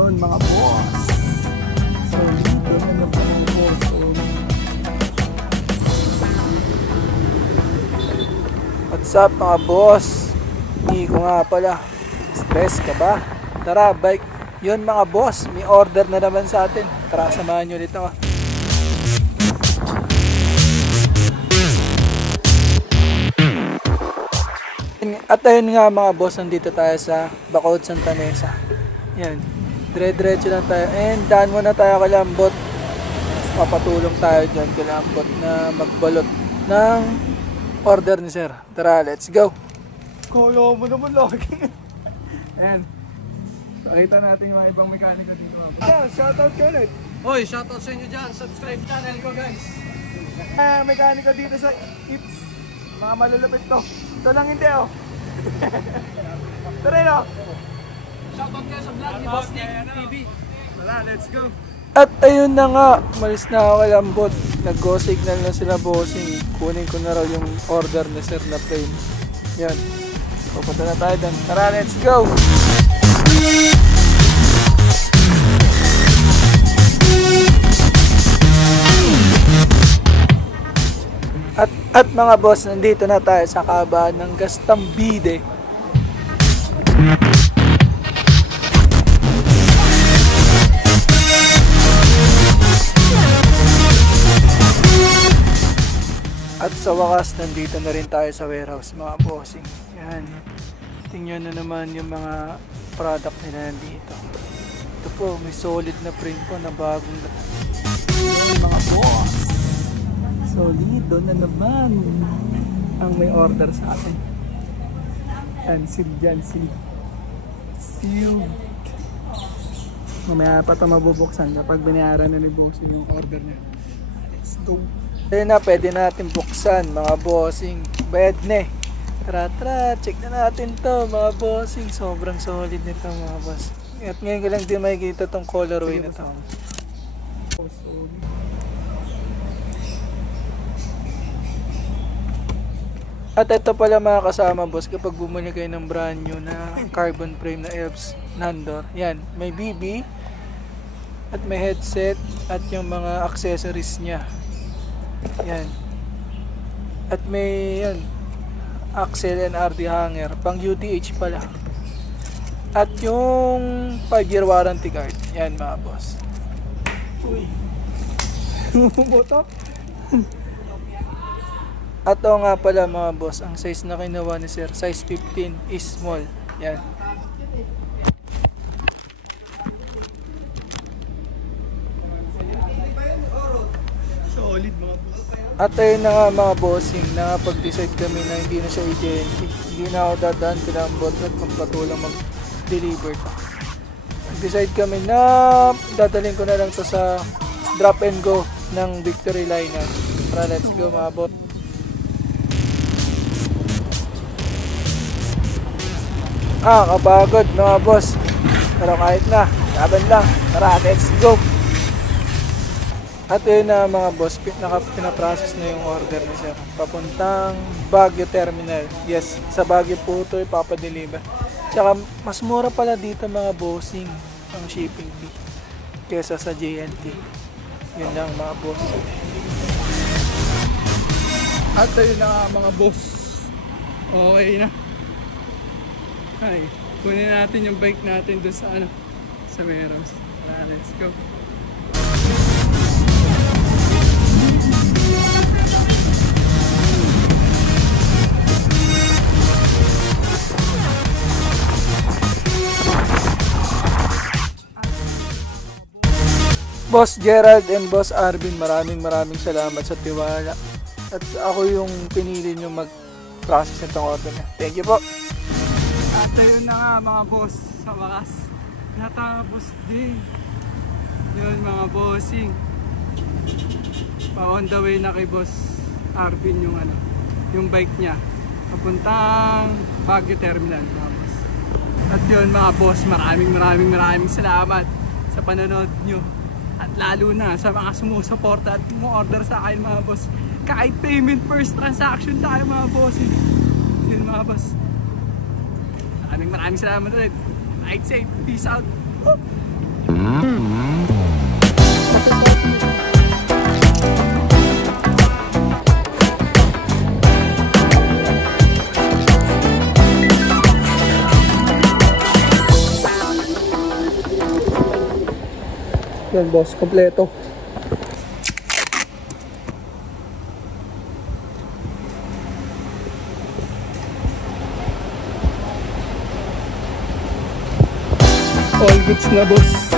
Yun mga boss. So dito na naman mga boss. What's up mga boss? Hindi ko nga pala. Stress ka ba? Tara bike. Yun mga boss, may order na naman sa atin. Tara samahan nyo dito. At ayun nga mga boss, nandito tayo sa Bacolod, Santa Mesa. Yan, dire-diretso lang tayo. And daan muna tayo kay Lambot. Papatulong tayo dyan kay Lambot na magbalot ng order ni sir. Tara, let's go. Kolo mo naman lagi. Ayan, pakita natin yung mga ibang mekaniko dito. Shoutout ka ulit. Hoy, shoutout sa inyo dyan. Subscribe channel ko guys. Mekaniko dito sa Ips. Mga malalapit to. Ito lang hindi oh. Tara no? Shoutout kayo sa vlog ni Boss Nick TV. Tara, let's go. At ayun na nga, malis na ako kay Lambot. Nag-go-signal na sila bossing. Kunin ko na raw yung order ni sir na frame. Yan. Pupunta na tayo doon. Tara, let's go! At mga boss, nandito na tayo sa kahabaan ng Gastambide. At sa wakas, nandito na rin tayo sa warehouse mga bossing. Yan. Tingnan na naman yung mga product nila nandito. Ito po, may solid na print po na bagong yung mga boss. Solido na naman ang may order sa akin. Yan, sealed dyan, sealed. Mamaya pa ito mabubuksan kapag binayaran na ni bossing yung order niya. Let's go! Ayun na, pwede natin buksan mga bossing. Bayad na eh. Tara, check na natin to mga bossing. Sobrang solid nito mga boss. At ngayon ko lang din makikita tong colorway na to. At ito pala mga kasama boss, kapag bumili kayo ng brand new na carbon frame na Elves Nandor, yan, may BB at may headset at yung mga accessories niya. Yan. At may yan, axle and RD hanger, pang UTH pala. At yung 5-year warranty card. Yan mga boss. Uy. Botok. At ito nga pala mga boss, ang size na kinuha ni sir, size 15 is small. Yan. Solid mga boss. At ayun na nga mga bossing, nakapag-decide kami na hindi na siya EJNT. Hindi na ako dadaan Lambot at magpatulang mag-deliver to. Nag-decide kami na dadalhin ko na lang to sa drop and go ng Victory Liner. Tara, let's go mga boss. Kapagod mga boss. Pero kahit na, laban lang. Tara, let's go! At yun na mga boss, pinaprocess na yung order ni sir. Papuntang Baguio Terminal. Yes, sa Baguio po ito ipapadeliver. Tsaka mas mura pala dito mga bossing ang shipping fee kesa sa JNT. Yun lang mga boss. At yun na nga mga boss. Okay na. Ay, kunin natin yung bike natin doon sa sa warehouse. Let's go. Boss Gerald and Boss Arvin, maraming salamat sa tiwala. At ako yung pinili nyo mag-process nitong order na. Thank you po. At ayun na nga mga boss, sa wakas natapos din. Yun mga bossing. Pa on the way na kay Boss Arvin yung bike niya. Papuntang Baguio Terminal mga boss. At yun mga boss, maraming salamat sa panonood nyo. At lalo na sa mga sumusuporta at mo-order sa akin mga boss. Kahit payment first transaction tayo mga boss. Yun mga boss. Maraming salamat ulit. Ride safe. Peace out. Woo! Yan boss, kompleto. All goods na boss.